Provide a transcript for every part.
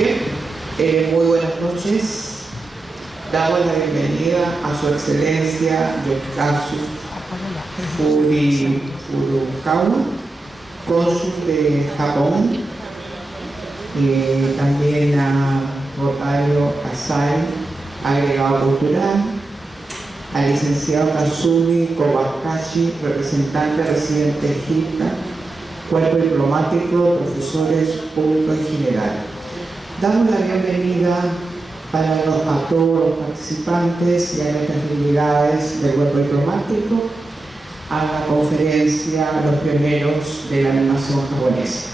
Bien, muy buenas noches. Damos la bienvenida a Su Excelencia Yoshikazu Furukawa, cónsul de Japón, también a Rotario Asai, agregado cultural, al licenciado Kazumi Kobayashi, representante residente de Egipto, cuerpo diplomático, profesores públicos en general. Damos la bienvenida a todos los participantes y a nuestras dignidades del cuerpo diplomático a la conferencia Los pioneros de la animación japonesa.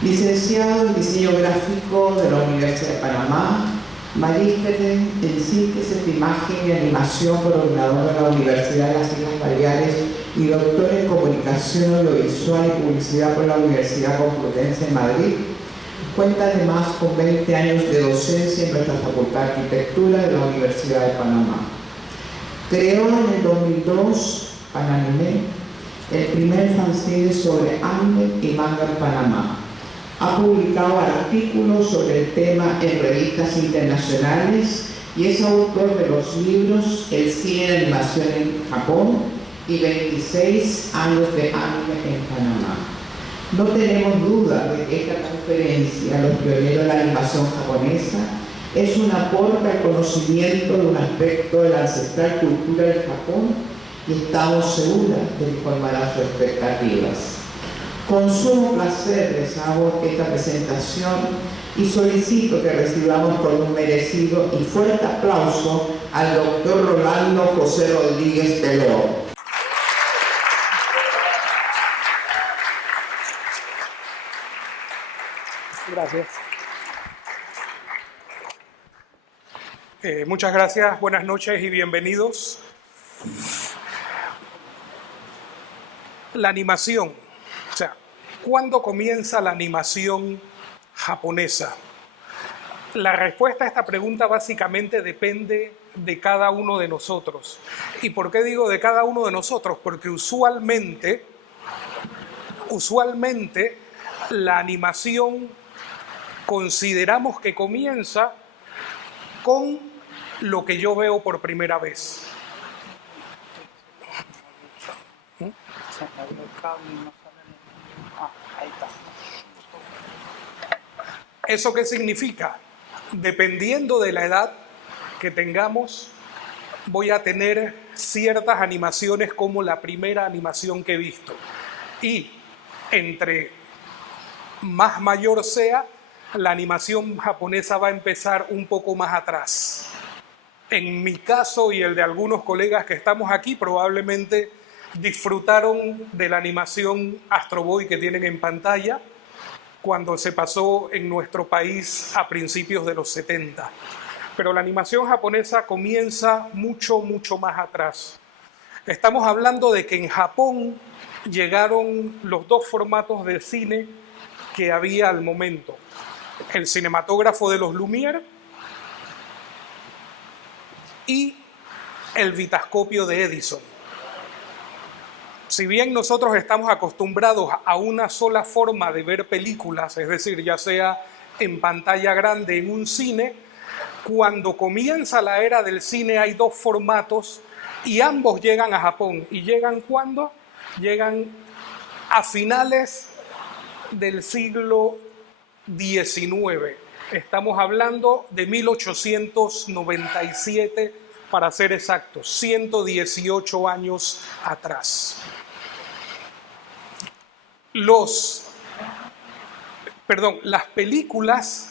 Licenciado en diseño gráfico de la Universidad de Panamá, magíster en síntesis de imagen y animación por ordenador de la Universidad de las Islas Baleares y doctor en comunicación audiovisual y publicidad por la Universidad Complutense de Madrid. Cuenta además con 20 años de docencia en nuestra Facultad de Arquitectura de la Universidad de Panamá. Creó en el 2002 Pananime, el primer fanzine sobre anime y manga en Panamá. Ha publicado artículos sobre el tema en revistas internacionales y es autor de los libros El cine de animación en Japón y 26 años de anime en Panamá. No tenemos duda de que esta conferencia, Los pioneros de la animación japonesa, es un aporte al conocimiento de un aspecto de la ancestral cultura del Japón y estamos seguras de que colmará sus expectativas. Con sumo placer les hago esta presentación y solicito que recibamos con un merecido y fuerte aplauso al doctor Rolando José Rodríguez de León. Gracias. Muchas gracias, buenas noches y bienvenidos. La animación, o sea, ¿cuándo comienza la animación japonesa? La respuesta a esta pregunta básicamente depende de cada uno de nosotros. ¿Y por qué digo de cada uno de nosotros? Porque usualmente la animación consideramos que comienza con lo que yo veo por primera vez. ¿Eso qué significa? Dependiendo de la edad que tengamos, voy a tener ciertas animaciones como la primera animación que he visto. Y entre más mayor sea, la animación japonesa va a empezar un poco más atrás. En mi caso y el de algunos colegas que estamos aquí, probablemente disfrutaron de la animación Astro Boy que tienen en pantalla cuando se pasó en nuestro país a principios de los 70. Pero la animación japonesa comienza mucho más atrás. Estamos hablando de que en Japón llegaron los dos formatos de cine que había al momento. El cinematógrafo de los Lumière y el vitascopio de Edison. Si bien nosotros estamos acostumbrados a una sola forma de ver películas, es decir, ya sea en pantalla grande en un cine, cuando comienza la era del cine hay dos formatos y ambos llegan a Japón. ¿Y llegan cuándo? Llegan a finales del siglo XIX. Estamos hablando de 1897, para ser exactos, 118 años atrás. Las películas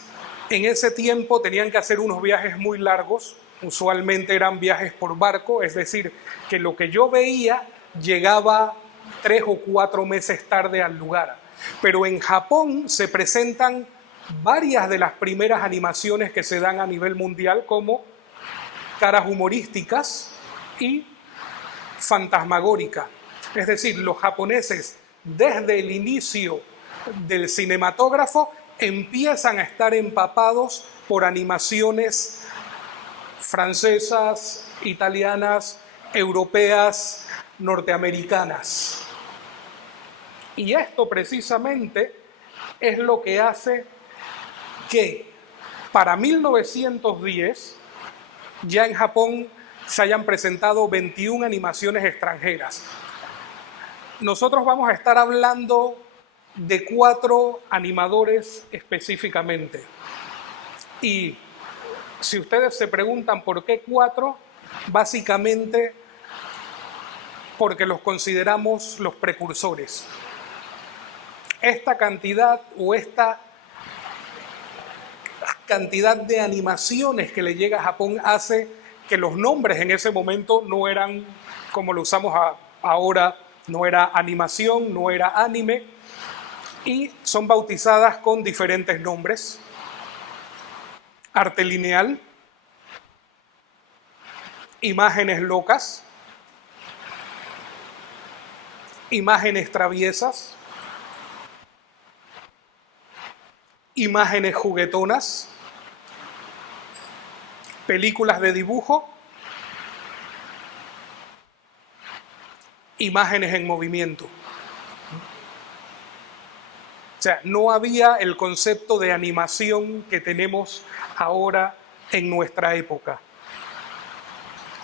en ese tiempo tenían que hacer unos viajes muy largos, usualmente eran viajes por barco, es decir, que lo que yo veía llegaba 3 o 4 meses tarde al lugar. Pero en Japón se presentan varias de las primeras animaciones que se dan a nivel mundial, como caras humorísticas y fantasmagórica. Es decir, los japoneses desde el inicio del cinematógrafo empiezan a estar empapados por animaciones francesas, italianas, europeas, norteamericanas. Y esto precisamente es lo que hace que para 1910 ya en Japón se hayan presentado 21 animaciones extranjeras. Nosotros vamos a estar hablando de 4 animadores específicamente. Y si ustedes se preguntan por qué 4, básicamente porque los consideramos los precursores. Esta cantidad de animaciones que le llega a Japón hace que los nombres en ese momento no eran como lo usamos ahora, no era animación, no era anime, y son bautizadas con diferentes nombres: arte lineal, imágenes locas, imágenes traviesas, imágenes juguetonas, películas de dibujo, imágenes en movimiento. O sea, no había el concepto de animación que tenemos ahora en nuestra época.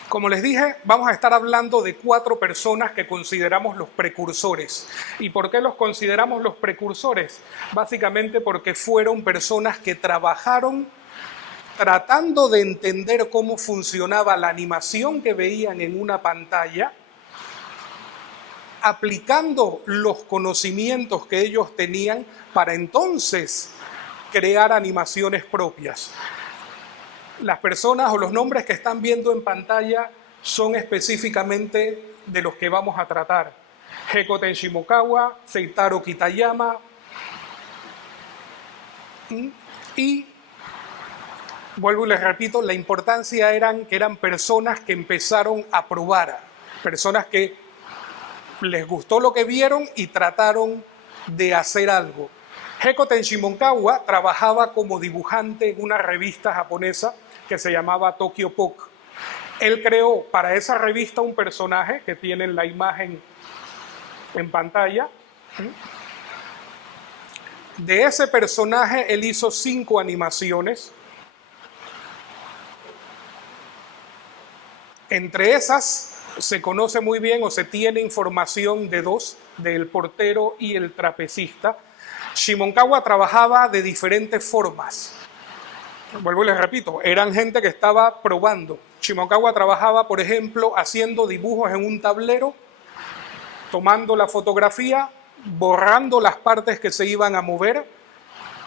Como les dije, vamos a estar hablando de 4 personas que consideramos los precursores. ¿Y por qué los consideramos los precursores? Básicamente porque fueron personas que trabajaron tratando de entender cómo funcionaba la animación que veían en una pantalla, aplicando los conocimientos que ellos tenían para entonces crear animaciones propias. Las personas o los nombres que están viendo en pantalla son específicamente de los que vamos a tratar: Heiko Shimokawa, Seitaro Kitayama, y vuelvo y les repito, la importancia que eran personas que empezaron a probar, personas que les gustó lo que vieron y trataron de hacer algo. Heiko Shimokawa trabajaba como dibujante en una revista japonesa que se llamaba Tokyo Pop. Él creó para esa revista un personaje que tienen la imagen en pantalla. De ese personaje él hizo 5 animaciones. Entre esas se conoce muy bien o se tiene información de 2, del portero y el trapecista. Shimokawa trabajaba de diferentes formas. Vuelvo y les repito, eran gente que estaba probando. Shimokawa trabajaba, por ejemplo, haciendo dibujos en un tablero, tomando la fotografía, borrando las partes que se iban a mover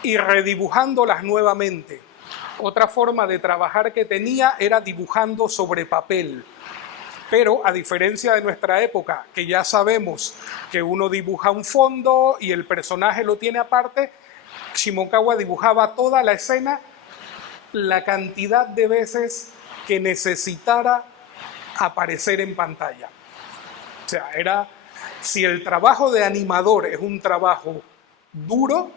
y redibujándolas nuevamente. Otra forma de trabajar que tenía era dibujando sobre papel. Pero a diferencia de nuestra época, que ya sabemos que uno dibuja un fondo y el personaje lo tiene aparte, Shimokawa dibujaba toda la escena la cantidad de veces que necesitara aparecer en pantalla. O sea, si el trabajo de animador es un trabajo duro,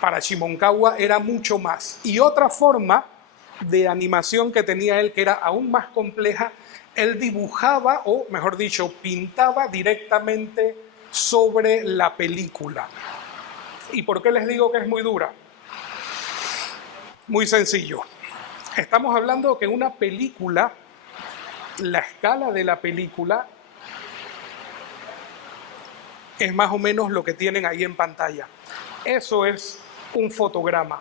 para Shimokawa era mucho más. Y otra forma de animación que tenía él, que era aún más compleja, él dibujaba, o mejor dicho, pintaba directamente sobre la película. ¿Y por qué les digo que es muy dura? Muy sencillo. Estamos hablando que una película, la escala de la película es más o menos lo que tienen ahí en pantalla. Eso es un fotograma.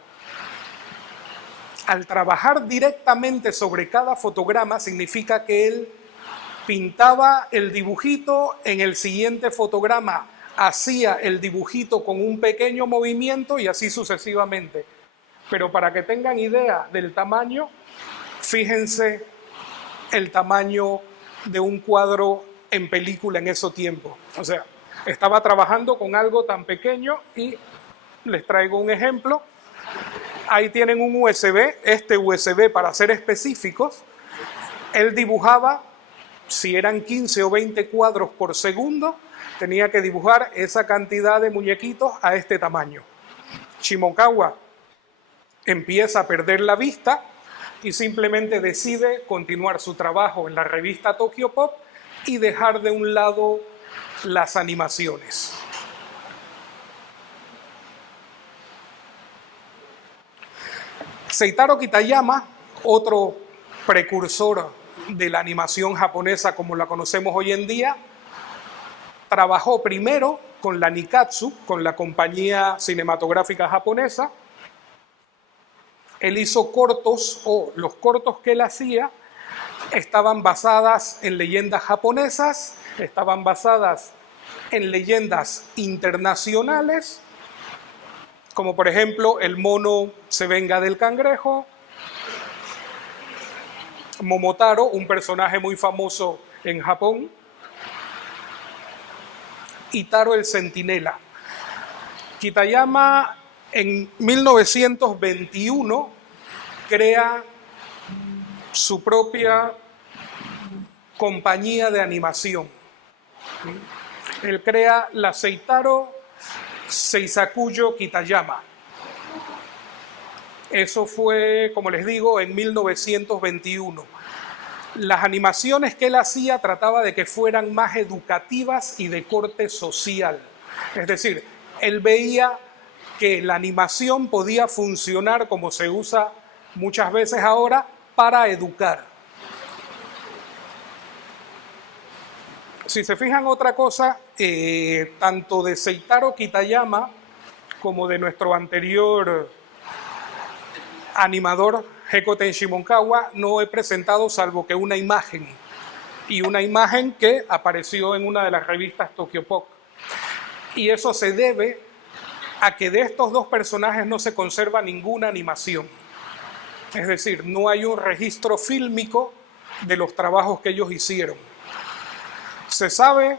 Al trabajar directamente sobre cada fotograma significa que él pintaba el dibujito, en el siguiente fotograma hacía el dibujito con un pequeño movimiento y así sucesivamente. Pero para que tengan idea del tamaño, fíjense el tamaño de un cuadro en película en ese tiempo. O sea, estaba trabajando con algo tan pequeño y les traigo un ejemplo. Ahí tienen un USB, este USB para ser específicos, él dibujaba, si eran 15 o 20 cuadros por segundo, tenía que dibujar esa cantidad de muñequitos a este tamaño. Shimokawa empieza a perder la vista y simplemente decide continuar su trabajo en la revista Tokyo Pop y dejar de un lado las animaciones. Seitaro Kitayama, otro precursor de la animación japonesa como la conocemos hoy en día, trabajó primero con la Nikatsu, con la compañía cinematográfica japonesa. Él hizo cortos, o los cortos que él hacía estaban basadas en leyendas japonesas, estaban basadas en leyendas internacionales, como por ejemplo El mono se venga del cangrejo, Momotaro, un personaje muy famoso en Japón, y Taro el Centinela. Kitayama en 1921 crea su propia compañía de animación. Él crea la Seitaro Seisakuyo Kitayama. Eso fue, como les digo, en 1921. Las animaciones que él hacía trataba de que fueran más educativas y de corte social. Es decir, él veía que la animación podía funcionar como se usa muchas veces ahora para educar. Si se fijan otra cosa, tanto de Seitaro Kitayama como de nuestro anterior animador Heiko Tenshimokawa, no he presentado salvo que una imagen, y una imagen que apareció en una de las revistas Tokyopop. Y eso se debe a que de estos dos personajes no se conserva ninguna animación. Es decir, no hay un registro fílmico de los trabajos que ellos hicieron. Se sabe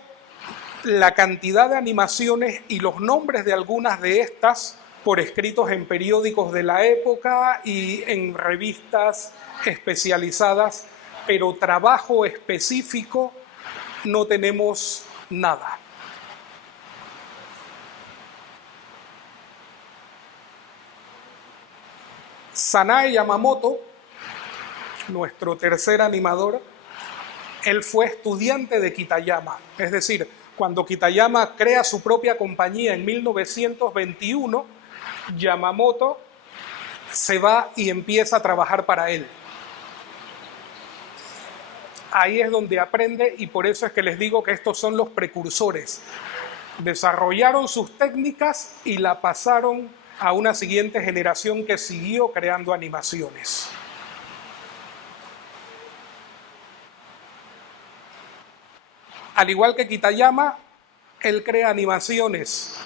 la cantidad de animaciones y los nombres de algunas de estas por escritos en periódicos de la época y en revistas especializadas, pero trabajo específico no tenemos nada. Sanae Yamamoto, nuestro tercer animador, él fue estudiante de Kitayama. Es decir, cuando Kitayama crea su propia compañía en 1921, Yamamoto se va y empieza a trabajar para él. Ahí es donde aprende, y por eso es que les digo que estos son los precursores. Desarrollaron sus técnicas y la pasaron a una siguiente generación que siguió creando animaciones. Al igual que Kitayama, él crea animaciones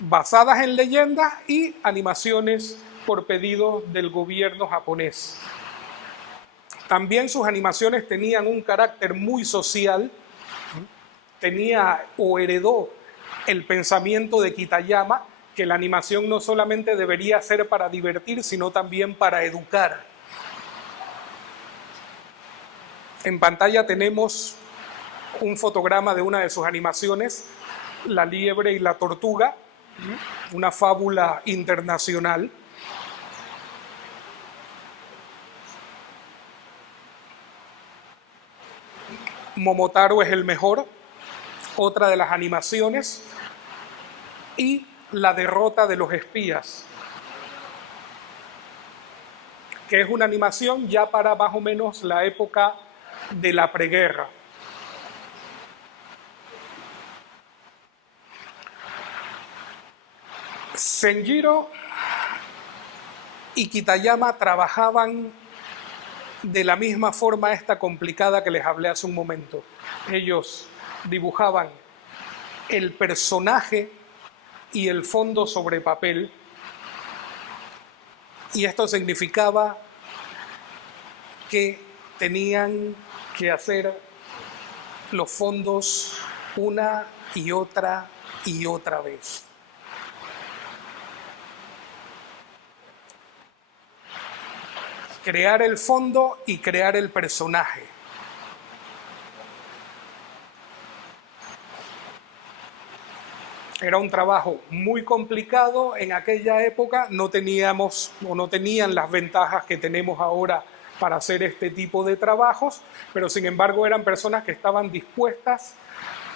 basadas en leyendas y animaciones por pedido del gobierno japonés. También sus animaciones tenían un carácter muy social, tenía o heredó el pensamiento de Kitayama, que la animación no solamente debería ser para divertir, sino también para educar. En pantalla tenemos un fotograma de una de sus animaciones, La liebre y la tortuga, una fábula internacional. Momotaro es el mejor, otra de las animaciones, y La derrota de los espías, que es una animación ya para más o menos la época de la preguerra. Senjiro y Kitayama trabajaban de la misma forma esta complicada que les hablé hace un momento. Ellos dibujaban el personaje y el fondo sobre papel, y esto significaba que tenían que hacer los fondos una y otra vez. Crear el fondo y crear el personaje. Era un trabajo muy complicado en aquella época, no teníamos o no tenían las ventajas que tenemos ahora para hacer este tipo de trabajos, pero sin embargo eran personas que estaban dispuestas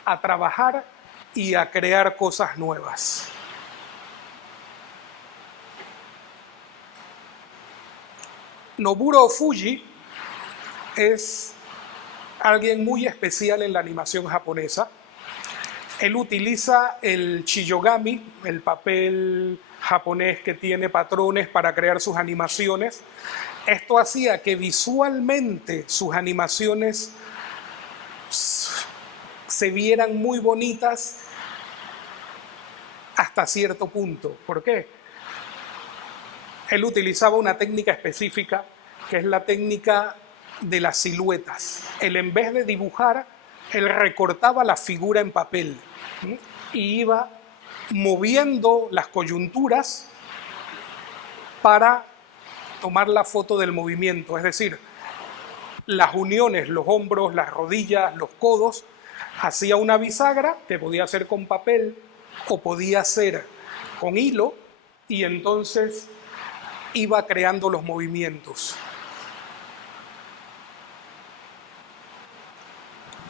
a trabajar y a crear cosas nuevas. Nobuo Fuji es alguien muy especial en la animación japonesa. Él utiliza el chiyogami, el papel japonés que tiene patrones para crear sus animaciones. Esto hacía que visualmente sus animaciones se vieran muy bonitas hasta cierto punto. ¿Por qué? Él utilizaba una técnica específica, que es la técnica de las siluetas. Él, en vez de dibujar, él recortaba la figura en papel, ¿sí? Y iba moviendo las coyunturas para tomar la foto del movimiento, es decir, las uniones, los hombros, las rodillas, los codos, hacía una bisagra que podía ser con papel o podía ser con hilo, y entonces iba creando los movimientos.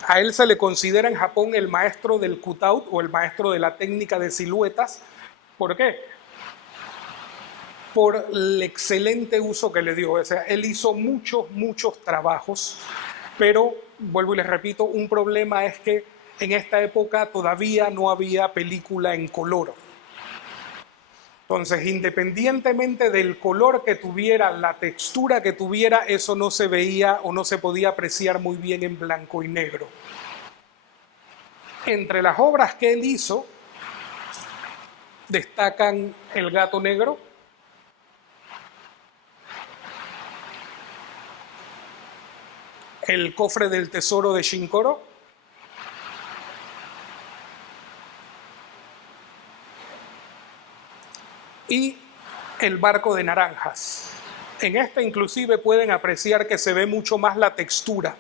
A él se le considera en Japón el maestro del cutout o el maestro de la técnica de siluetas. ¿Por qué? Por el excelente uso que le dio. O sea, él hizo muchos trabajos, pero, vuelvo y les repito, un problema es que en esta época todavía no había película en color. Entonces, independientemente del color que tuviera, la textura que tuviera, eso no se veía o no se podía apreciar muy bien en blanco y negro. Entre las obras que él hizo, destacan El gato negro, El cofre del tesoro de Shinkoro, y El barco de naranjas. En esta inclusive pueden apreciar que se ve mucho más la textura.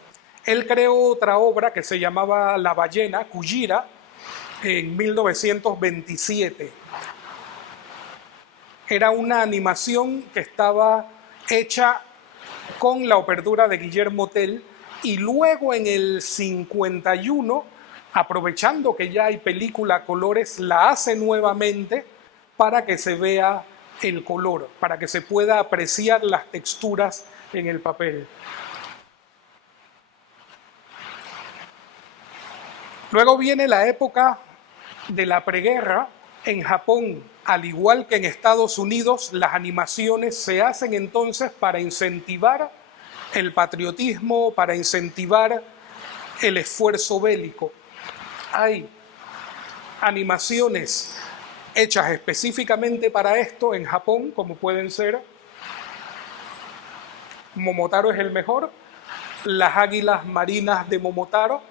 Él creó otra obra que se llamaba La ballena, Kujira, en 1927. Era una animación que estaba hecha con la obertura de Guillermo Tell, y luego en el 51, aprovechando que ya hay película a colores, la hace nuevamente para que se vea el color, para que se pueda apreciar las texturas en el papel. Luego viene la época de la preguerra. En Japón, al igual que en Estados Unidos, las animaciones se hacen entonces para incentivar el patriotismo, para incentivar el esfuerzo bélico. Hay animaciones hechas específicamente para esto en Japón, como pueden ser Momotaro es el mejor, Las águilas marinas de Momotaro.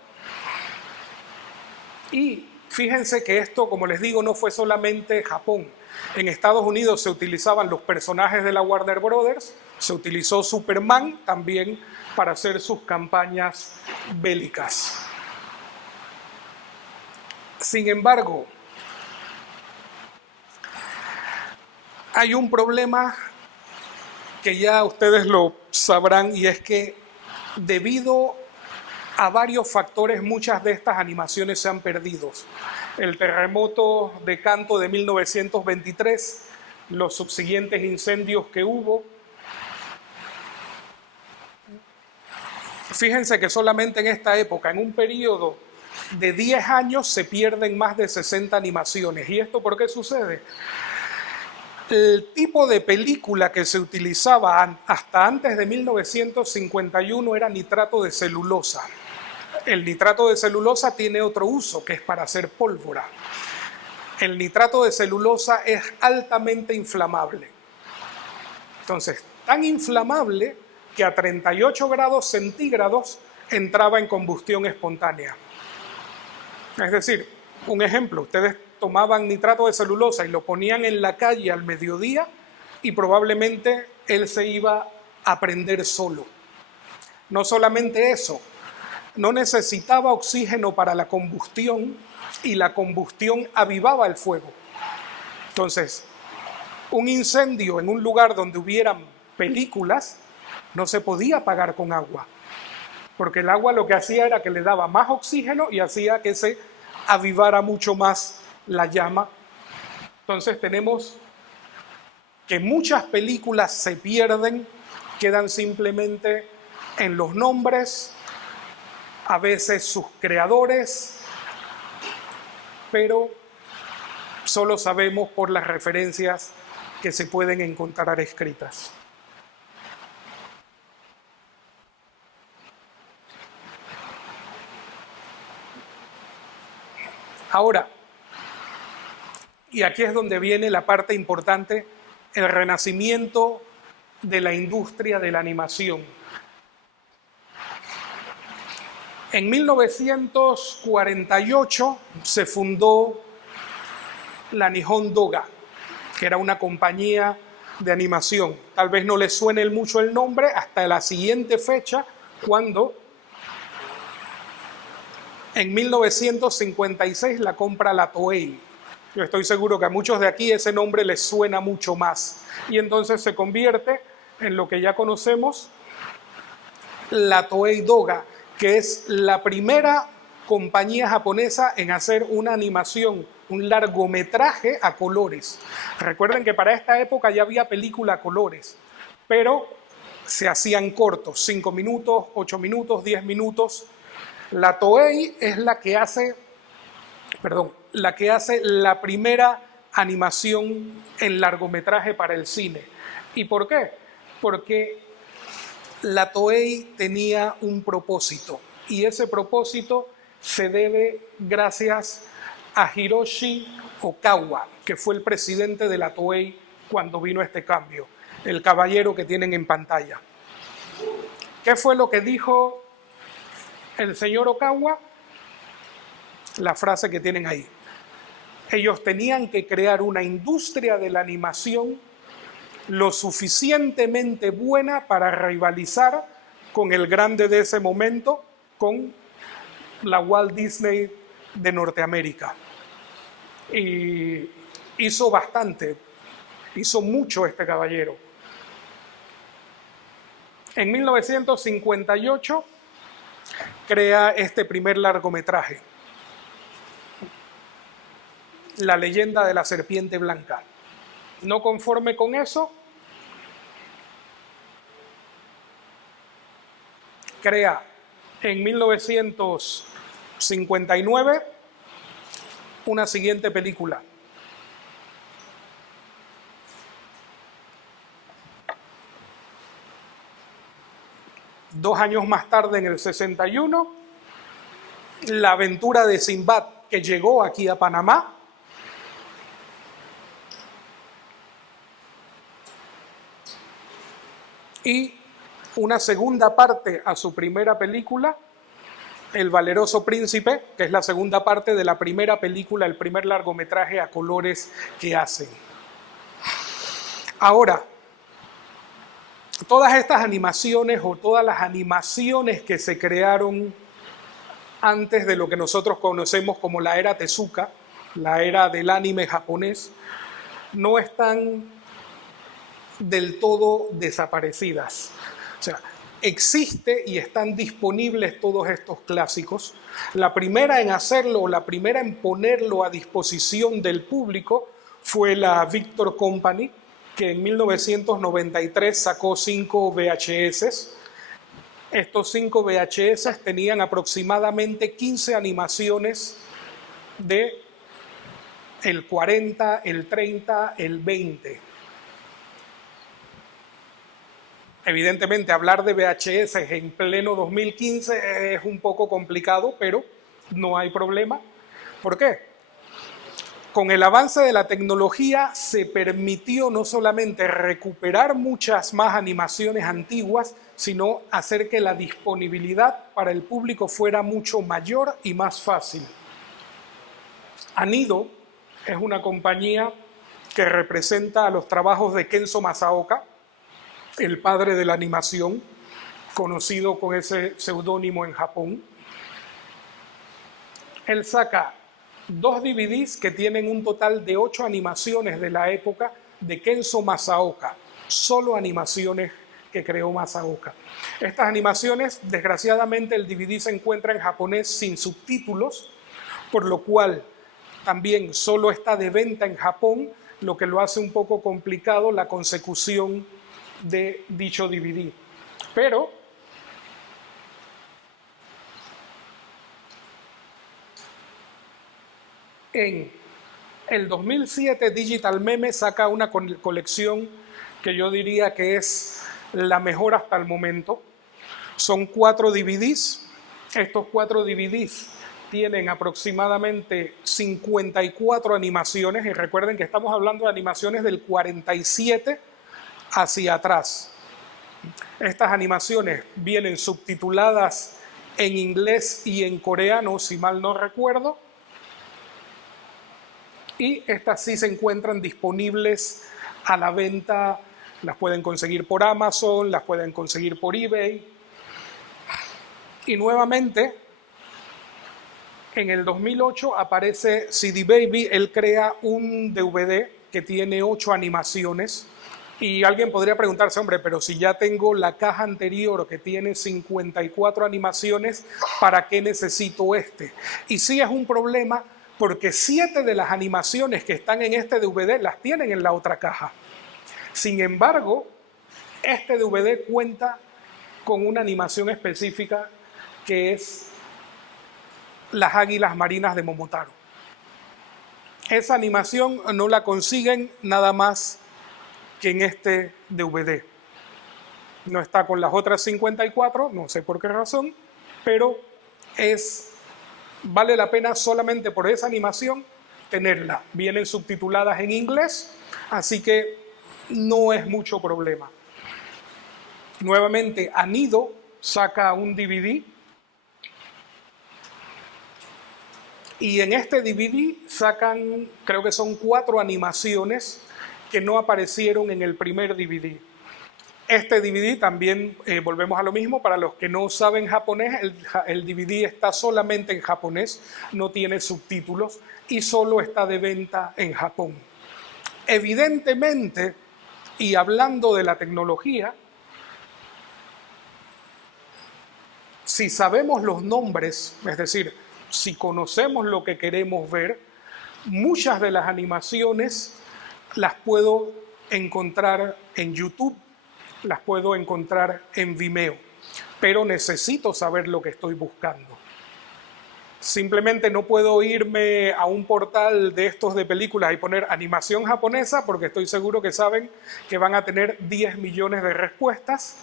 Y fíjense que esto, como les digo, no fue solamente Japón. En Estados Unidos se utilizaban los personajes de la Warner Brothers, se utilizó Superman también para hacer sus campañas bélicas. Sin embargo, hay un problema que ya ustedes lo sabrán, y es que debido a varios factores muchas de estas animaciones se han perdido. El terremoto de Kanto de 1923, los subsiguientes incendios que hubo. Fíjense que solamente en esta época, en un periodo de 10 años, se pierden más de 60 animaciones. ¿Y esto por qué sucede? El tipo de película que se utilizaba hasta antes de 1951 era nitrato de celulosa. El nitrato de celulosa tiene otro uso, que es para hacer pólvora. El nitrato de celulosa es altamente inflamable. Entonces, tan inflamable que a 38 grados centígrados entraba en combustión espontánea. Es decir, un ejemplo, ustedes tomaban nitrato de celulosa y lo ponían en la calle al mediodía y probablemente él se iba a prender solo. No solamente eso, no necesitaba oxígeno para la combustión y la combustión avivaba el fuego. Entonces, un incendio en un lugar donde hubieran películas no se podía apagar con agua, porque el agua lo que hacía era que le daba más oxígeno y hacía que se avivara mucho más la llama. Entonces tenemos que muchas películas se pierden quedan simplemente en los nombres, a veces sus creadores, pero solo sabemos por las referencias que se pueden encontrar escritas. Ahora, y aquí es donde viene la parte importante, el renacimiento de la industria de la animación. En 1948 se fundó la Nihon Doga, que era una compañía de animación. Tal vez no les suene mucho el nombre hasta la siguiente fecha, cuando en 1956 la compra la Toei. Yo estoy seguro que a muchos de aquí ese nombre les suena mucho más. Y entonces se convierte en lo que ya conocemos, la Toei Doga, que es la primera compañía japonesa en hacer una animación, un largometraje a colores. Recuerden que para esta época ya había película a colores, pero se hacían cortos, 5 minutos, 8 minutos, 10 minutos. La Toei es la que hace la primera animación en largometraje para el cine. ¿Y por qué? Porque la Toei tenía un propósito, y ese propósito se debe gracias a Hiroshi Okawa, que fue el presidente de la Toei cuando vino este cambio, el caballero que tienen en pantalla. ¿Qué fue lo que dijo el señor Okawa? La frase que tienen ahí. Ellos tenían que crear una industria de la animación lo suficientemente buena para rivalizar con el grande de ese momento, con la Walt Disney de Norteamérica. Y hizo bastante, hizo mucho este caballero. En 1958 crea este primer largometraje, La leyenda de la serpiente blanca. No conforme con eso, crea en 1959 una siguiente película. Dos años más tarde, en el 61, La aventura de Sinbad, que llegó aquí a Panamá. Y una segunda parte a su primera película, El valeroso príncipe, que es la segunda parte de la primera película, el primer largometraje a colores que hacen. Ahora, todas estas animaciones o todas las animaciones que se crearon antes de lo que nosotros conocemos como la era Tezuka, la era del anime japonés, no están del todo desaparecidas. O sea, existe y están disponibles todos estos clásicos. La primera en hacerlo, la primera en ponerlo a disposición del público fue la Victor Company, que en 1993 sacó 5 VHS. Estos 5 VHS tenían aproximadamente 15 animaciones de el 40, el 30, el 20. Evidentemente, hablar de VHS en pleno 2015 es un poco complicado, pero no hay problema. ¿Por qué? Con el avance de la tecnología se permitió no solamente recuperar muchas más animaciones antiguas, sino hacer que la disponibilidad para el público fuera mucho mayor y más fácil. Anido es una compañía que representa a los trabajos de Kenzo Masaoka, el padre de la animación, conocido con ese seudónimo en Japón. Él saca 2 DVDs que tienen un total de 8 animaciones de la época de Kenzo Masaoka, solo animaciones que creó Masaoka. Estas animaciones, desgraciadamente, el DVD se encuentra en japonés sin subtítulos, por lo cual también solo está de venta en Japón, lo que lo hace un poco complicado la consecución de dicho DVD. Pero en el 2007 Digital Meme saca una colección que yo diría que es la mejor hasta el momento. Son 4 DVDs. Estos 4 DVDs tienen aproximadamente 54 animaciones, y recuerden que estamos hablando de animaciones del 47 hacia atrás. Estas animaciones vienen subtituladas en inglés y en coreano, si mal no recuerdo, y estas sí se encuentran disponibles a la venta. Las pueden conseguir por Amazon, las pueden conseguir por eBay. Y nuevamente, en el 2008 aparece CD Baby. Él crea un DVD que tiene 8 animaciones. Y alguien podría preguntarse, hombre, pero si ya tengo la caja anterior que tiene 54 animaciones, ¿para qué necesito este? Y sí es un problema, porque 7 de las animaciones que están en este DVD las tienen en la otra caja. Sin embargo, este DVD cuenta con una animación específica que es las águilas marinas de Momotaro. Esa animación no la consiguen nada más que en este DVD. No está con las otras 54, no sé por qué razón, pero vale la pena solamente por esa animación tenerla. Vienen subtituladas en inglés, así que no es mucho problema. Nuevamente, Anido saca un DVD, y en este DVD sacan, creo que son 4 animaciones que no aparecieron en el primer DVD. Este DVD también, volvemos a lo mismo, para los que no saben japonés, el DVD está solamente en japonés, no tiene subtítulos y solo está de venta en Japón. Evidentemente, y hablando de la tecnología, si sabemos los nombres, es decir, si conocemos lo que queremos ver, muchas de las animaciones las puedo encontrar en YouTube, las puedo encontrar en Vimeo, pero necesito saber lo que estoy buscando. Simplemente no puedo irme a un portal de estos de películas y poner animación japonesa, porque estoy seguro que saben que van a tener 10 millones de respuestas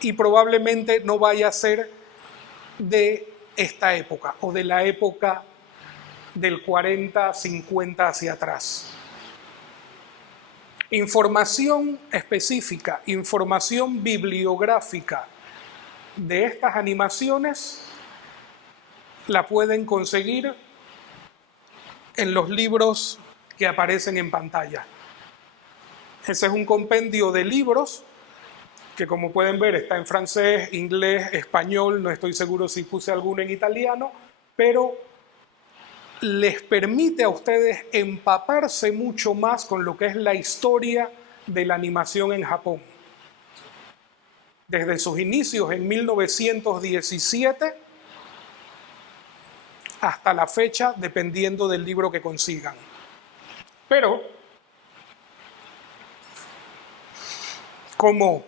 y probablemente no vaya a ser de esta época o de la época del 40, 50 hacia atrás. Información específica, información bibliográfica de estas animaciones la pueden conseguir en los libros que aparecen en pantalla. Ese es un compendio de libros que, como pueden ver, está en francés, inglés, español, no estoy seguro si puse alguno en italiano, pero les permite a ustedes empaparse mucho más con lo que es la historia de la animación en Japón. Desde sus inicios en 1917 hasta la fecha, dependiendo del libro que consigan. Pero, como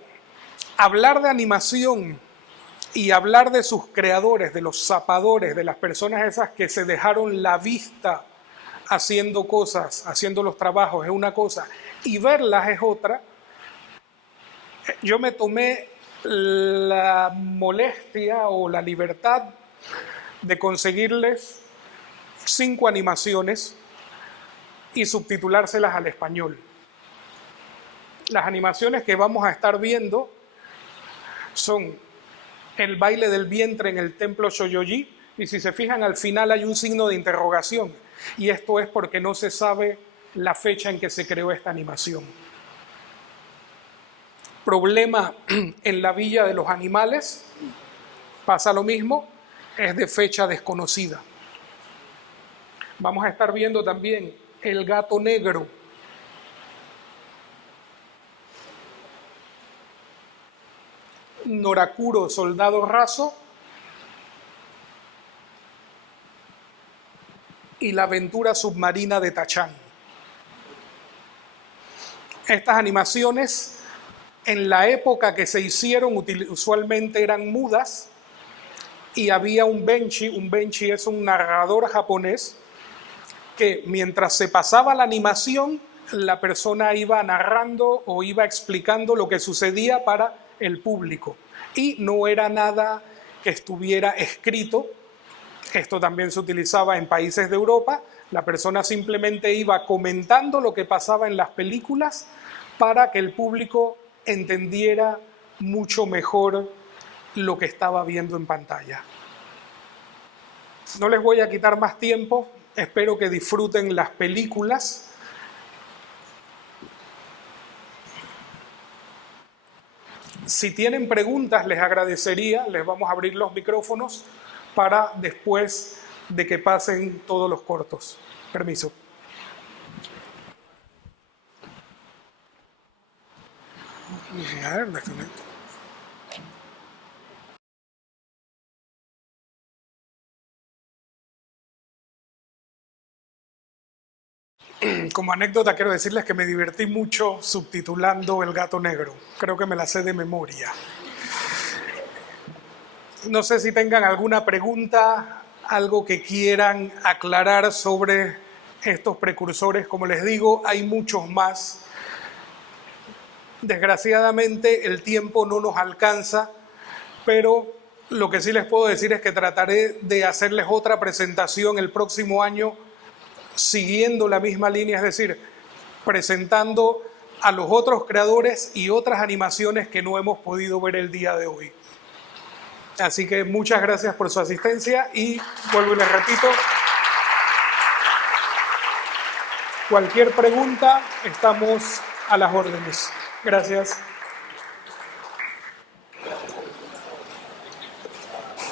hablar de animación y hablar de sus creadores, de los zapadores, de las personas esas que se dejaron la vista haciendo cosas, haciendo los trabajos, es una cosa, y verlas es otra, yo me tomé la molestia o la libertad de conseguirles 5 animaciones y subtitulárselas al español. Las animaciones que vamos a estar viendo son el baile del vientre en el templo Shoyoji, y si se fijan al final hay un signo de interrogación, y esto es porque no se sabe la fecha en que se creó esta animación. Problema en la Villa de los Animales, pasa lo mismo, es de fecha desconocida. Vamos a estar viendo también El gato negro. Norakuro, soldado raso, y La aventura submarina de Tachan. Estas animaciones En la época que se hicieron, usualmente eran mudas y había un benchi. Un benchi es un narrador japonés que mientras se pasaba la animación, la persona iba narrando o iba explicando lo que sucedía para el público. Y no era nada que estuviera escrito. Esto también se utilizaba en países de Europa. La persona simplemente iba comentando lo que pasaba en las películas para que el público entendiera mucho mejor lo que estaba viendo en pantalla. No les voy a quitar más tiempo. Espero que disfruten las películas. Si tienen preguntas, les agradecería, les vamos a abrir los micrófonos para después de que pasen todos los cortos. Permiso. A ver, desconecto. Como anécdota quiero decirles que me divertí mucho subtitulando El gato negro. Creo que me la sé de memoria. No sé si tengan alguna pregunta, algo que quieran aclarar sobre estos precursores. Como les digo, hay muchos más. Desgraciadamente el tiempo no nos alcanza, pero lo que sí les puedo decir es que trataré de hacerles otra presentación el próximo año siguiendo la misma línea, es decir, presentando a los otros creadores y otras animaciones que no hemos podido ver el día de hoy. Así que muchas gracias por su asistencia y vuelvo y les repito, cualquier pregunta, estamos a las órdenes. Gracias.